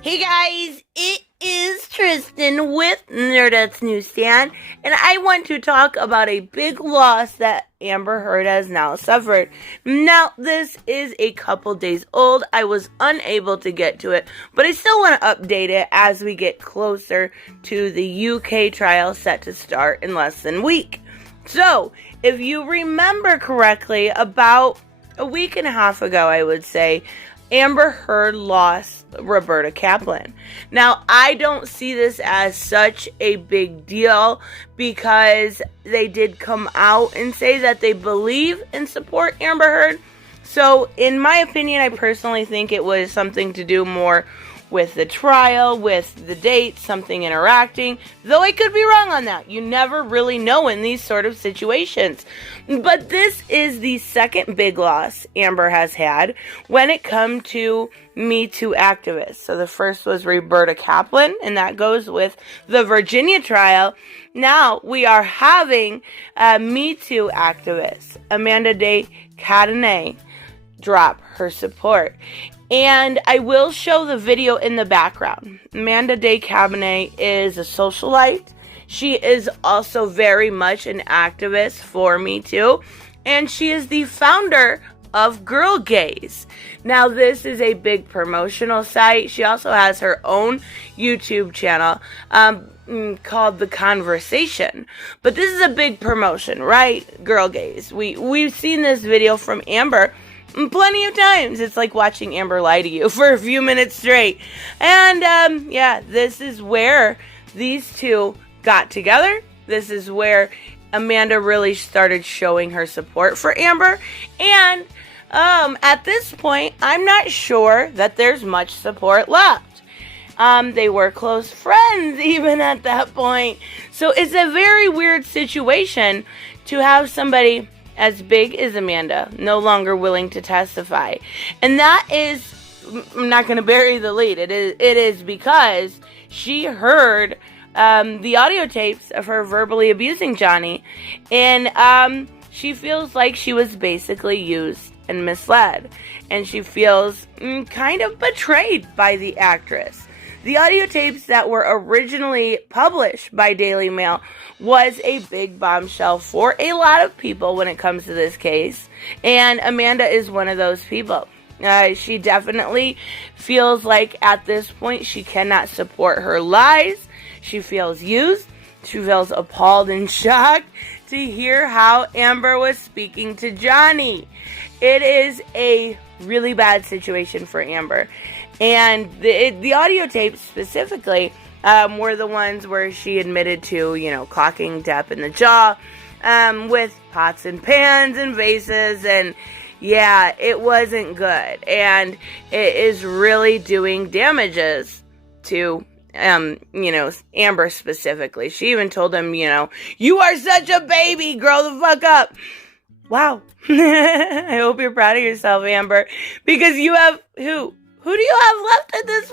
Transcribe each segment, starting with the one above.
Hey guys, it is Tristan with Nerdette's NewsStand, and I want to talk about a big loss that Amber Heard has now suffered. Now, this is a couple days old. I was unable to get to it, but I still want to update it as we get closer to the UK trial set to start in less than a week. So, if you remember correctly, about a week and a half ago, I would say, Amber Heard lost Roberta Kaplan. Now, I don't see this as such a big deal because they did come out and say that they believe and support Amber Heard. So, in my opinion, I personally think it was something to do more with the trial, with the date, something interacting, though I could be wrong on that. You never really know in these sort of situations. But this is the second big loss Amber has had when it comes to Me Too activists. So the first was Roberta Kaplan, and that goes with the Virginia trial. Now we are having Me Too activist Amanda de Cadenet drop her support. And I will show the video in the background. Amanda de Cadenet is a socialite. She is also very much an activist for Me Too. And she is the founder of Girl Gaze. Now, this is a big promotional site. She also has her own YouTube channel called The Conversation. But this is a big promotion, right? Girl Gaze. We've seen this video from Amber plenty of times. It's like watching Amber lie to you for a few minutes straight. And, this is where these two got together. This is where Amanda really started showing her support for Amber. And, at this point, I'm not sure that there's much support left. They were close friends even at that point. So it's a very weird situation to have somebody as big as Amanda, no longer willing to testify. And that is, I'm not going to bury the lead, it is because she heard the audio tapes of her verbally abusing Johnny, and she feels like she was basically used and misled, and she feels kind of betrayed by the actress. The audio tapes that were originally published by Daily Mail was a big bombshell for a lot of people when it comes to this case, and Amanda is one of those people. She definitely feels like at this point she cannot support her lies. She feels used. She feels appalled and shocked to hear how Amber was speaking to Johnny. It is a really bad situation for Amber. And the audio tapes specifically were the ones where she admitted to, clocking Depp in the jaw with pots and pans and vases. And yeah, it wasn't good. And it is really doing damages to, Amber specifically. She even told him, you are such a baby, grow the fuck up. Wow. I hope you're proud of yourself, Amber, because you have who? Who do you have left at this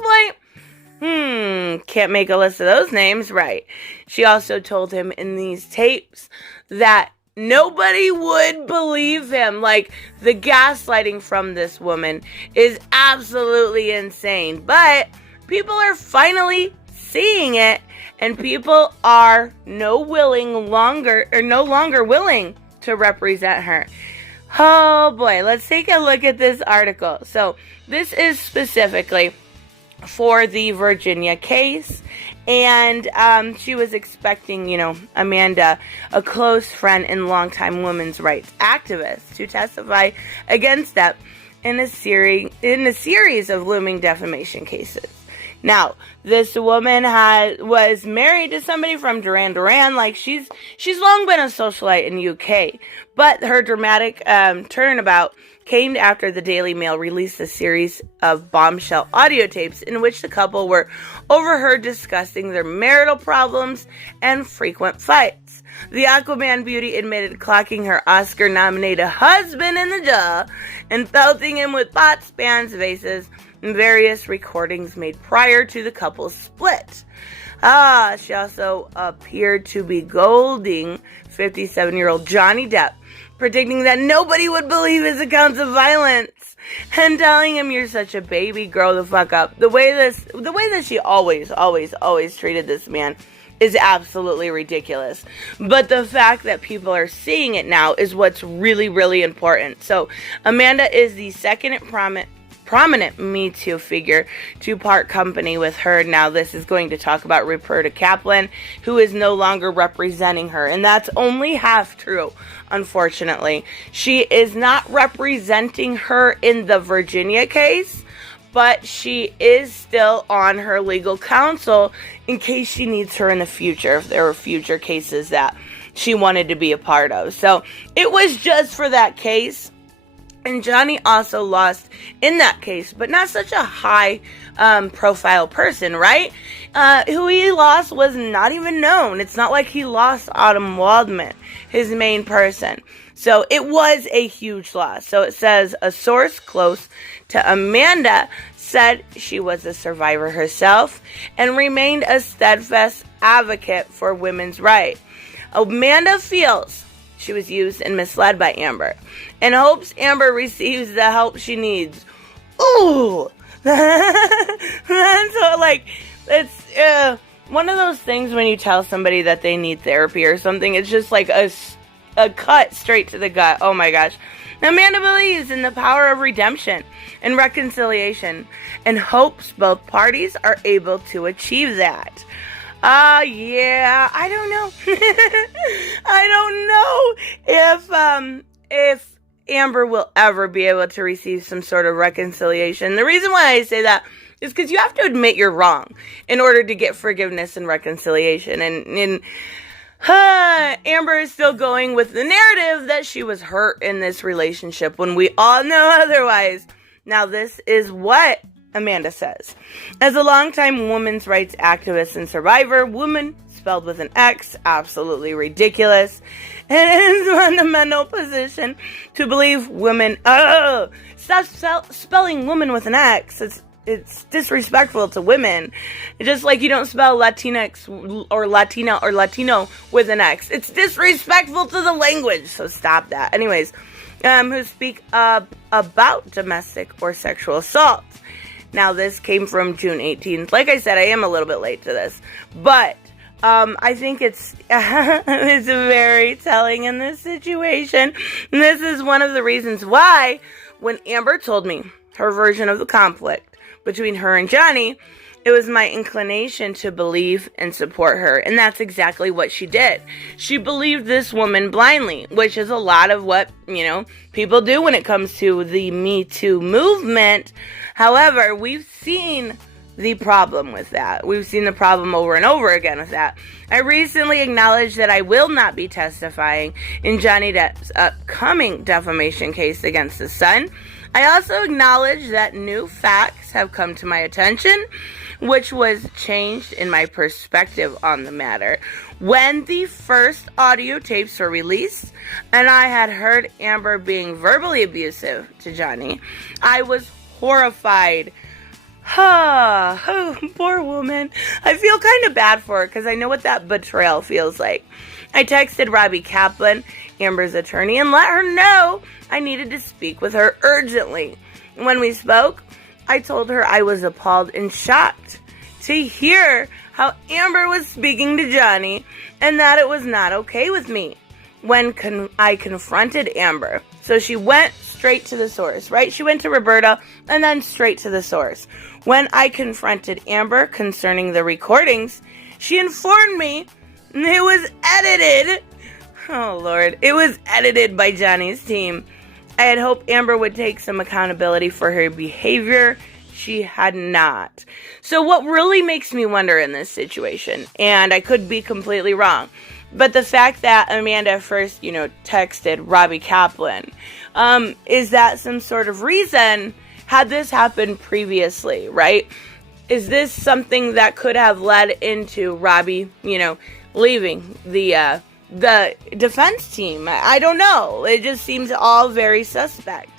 point? Can't make a list of those names, right? She also told him in these tapes that nobody would believe him. Like, the gaslighting from this woman is absolutely insane. But people are finally seeing it, and people are no longer willing to represent her. Oh boy, let's take a look at this article. So this is specifically for the Virginia case, and she was expecting, Amanda, a close friend and longtime women's rights activist, to testify against Depp in a series of looming defamation cases. Now, this woman was married to somebody from Duran Duran. Like, she's long been a socialite in the UK. But her dramatic turnabout came after the Daily Mail released a series of bombshell audio tapes in which the couple were overheard discussing their marital problems and frequent fights. The Aquaman beauty admitted clocking her Oscar-nominated husband in the jaw and pelting him with pots, pans, vases, and various recordings made prior to the couple's split. She also appeared to be goading 57-year-old Johnny Depp, predicting that nobody would believe his accounts of violence. and telling him you're such a baby, grow the fuck up. The way that she always treated this man is absolutely ridiculous. But the fact that people are seeing it now is what's really, really important. So Amanda is the second prominent Me Too figure to part company with her. Now this is going to talk about Roberta Kaplan, who is no longer representing her. And that's only half true, unfortunately. She is not representing her in the Virginia case, but she is still on her legal counsel in case she needs her in the future, if there are future cases that she wanted to be a part of. So it was just for that case. And Johnny also lost in that case, but not such a high profile person, right? Who he lost was not even known. It's not like he lost Autumn Waldman, his main person. So it was a huge loss. So it says a source close to Amanda said she was a survivor herself and remained a steadfast advocate for women's rights. Amanda feels she was used and misled by Amber and hopes Amber receives the help she needs. Ooh! So, like, it's one of those things when you tell somebody that they need therapy or something, it's just like a cut straight to the gut. Oh my gosh. Amanda believes in the power of redemption and reconciliation and hopes both parties are able to achieve that. Yeah, I don't know. I don't know if Amber will ever be able to receive some sort of reconciliation. The reason why I say that is because you have to admit you're wrong in order to get forgiveness and reconciliation. And Amber is still going with the narrative that she was hurt in this relationship when we all know otherwise. Now, this is what Amanda says. As a longtime women's rights activist and survivor, woman spelled with an X, absolutely ridiculous. And it is a fundamental position to believe women. Oh, stop spelling woman with an X. It's disrespectful to women. It's just like you don't spell Latinx or Latina or Latino with an X. It's disrespectful to the language. So stop that. Anyways, who speak about domestic or sexual assault. Now, this came from June 18th. Like I said, I am a little bit late to this. But I think it's very telling in this situation. And this is one of the reasons why when Amber told me her version of the conflict between her and Johnny, it was my inclination to believe and support her. And that's exactly what she did. She believed this woman blindly, which is a lot of what, people do when it comes to the Me Too movement. However, we've seen the problem with that. We've seen the problem over and over again with that. I recently acknowledged that I will not be testifying in Johnny Depp's upcoming defamation case against his son. I also acknowledge that new facts have come to my attention, which was changed in my perspective on the matter. When the first audio tapes were released, and I had heard Amber being verbally abusive to Johnny, I was horrified. Oh, poor woman. I feel kind of bad for her because I know what that betrayal feels like. I texted Robbie Kaplan, Amber's attorney, and let her know I needed to speak with her urgently. When we spoke, I told her I was appalled and shocked to hear how Amber was speaking to Johnny and that it was not okay with me. When I confronted Amber, so she went straight to the source, right? She went to Roberta and then straight to the source. When I confronted Amber concerning the recordings, she informed me it was edited. Oh, Lord. It was edited by Johnny's team. I had hoped Amber would take some accountability for her behavior. She had not. So what really makes me wonder in this situation, and I could be completely wrong, but the fact that Amanda first, texted Robbie Kaplan, is that some sort of reason? Had this happened previously, right? Is this something that could have led into Robbie, leaving the defense team? I don't know. It just seems all very suspect.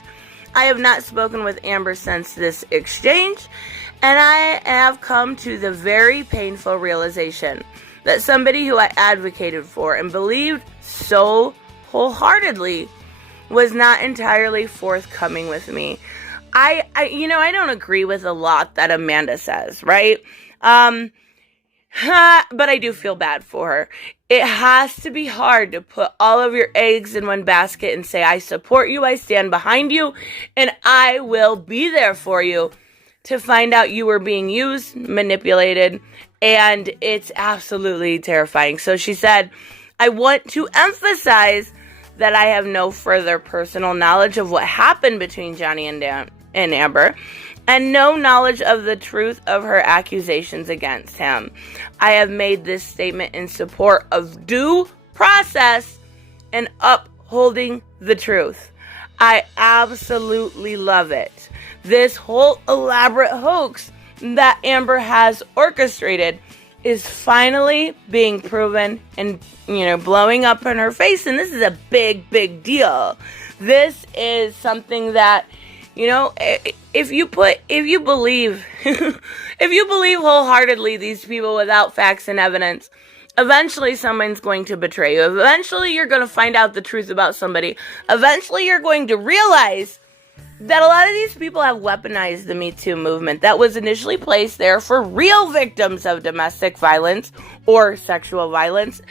I have not spoken with Amber since this exchange, and I have come to the very painful realization that somebody who I advocated for and believed so wholeheartedly was not entirely forthcoming with me. I don't agree with a lot that Amanda says, right? But I do feel bad for her. It has to be hard to put all of your eggs in one basket and say, I support you, I stand behind you, and I will be there for you, to find out you were being used, manipulated, and it's absolutely terrifying. So she said, I want to emphasize that I have no further personal knowledge of what happened between Johnny and Amber, and no knowledge of the truth of her accusations against him. I have made this statement in support of due process and upholding the truth. I absolutely love it. This whole elaborate hoax that Amber has orchestrated is finally being proven and, blowing up in her face. And this is a big, big deal. This is something that, if you believe, if you believe wholeheartedly these people without facts and evidence, eventually someone's going to betray you. Eventually you're going to find out the truth about somebody. Eventually you're going to realize that a lot of these people have weaponized the Me Too movement that was initially placed there for real victims of domestic violence or sexual violence,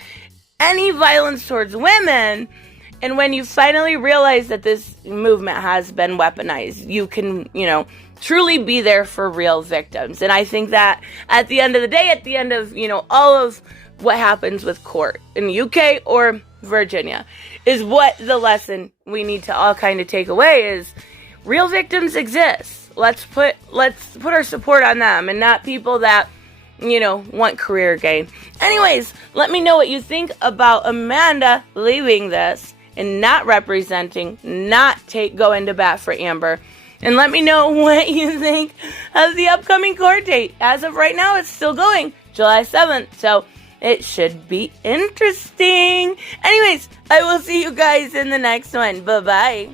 any violence towards women. And when you finally realize that this movement has been weaponized, you can, truly be there for real victims. And I think that at the end of the day, at the end of, all of what happens with court in the UK or Virginia, is what the lesson we need to all kind of take away is real victims exist. Let's put our support on them and not people that, want career gain. Anyways, let me know what you think about Amanda leaving this and not representing, not going to bat for Amber. And let me know what you think of the upcoming court date. As of right now, it's still going, July 7th. So it should be interesting. Anyways, I will see you guys in the next one. Bye-bye.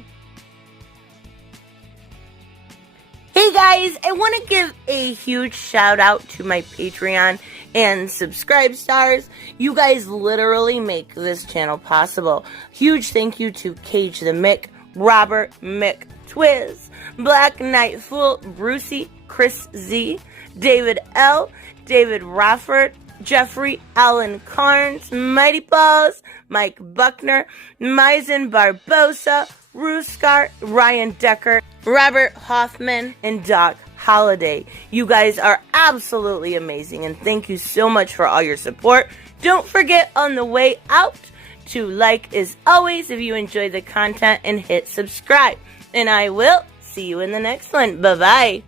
Hey guys, I want to give a huge shout out to my Patreon and subscribe stars. You guys literally make this channel possible. Huge thank you to Cage the Mick, Robert Mick Twiz, Black Knight Fool, Brucey, Chris Z, David L, David Rafford, Jeffrey Allen Carnes, Mighty Paws, Mike Buckner, Maizen Barbosa, Ruskar, Ryan Decker, Robert Hoffman, and Doc Holiday. You guys are absolutely amazing, and thank you so much for all your support. Don't forget on the way out to like as always if you enjoy the content and hit subscribe. And I will see you in the next one. Bye-bye.